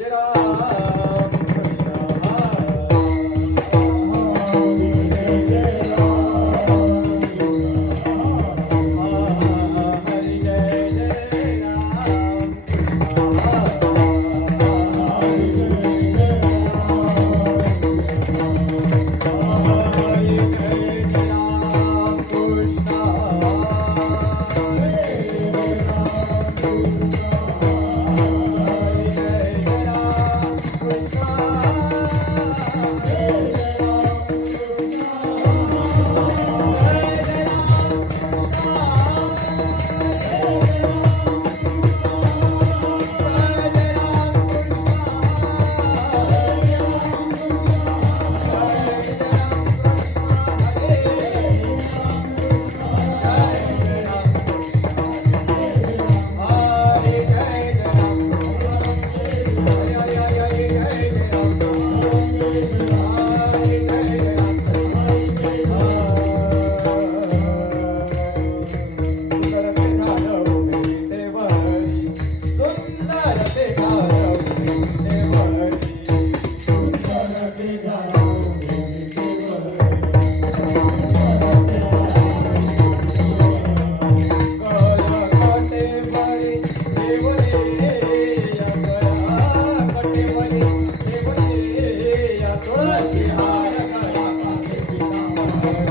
নিজেরা Thank you.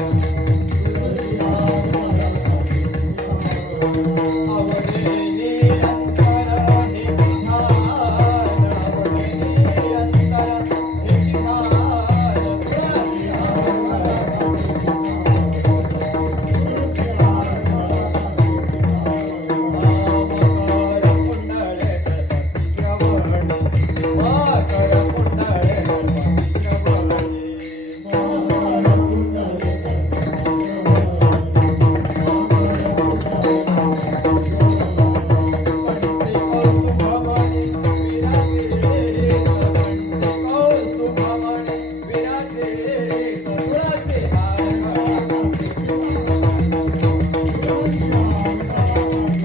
Thank you.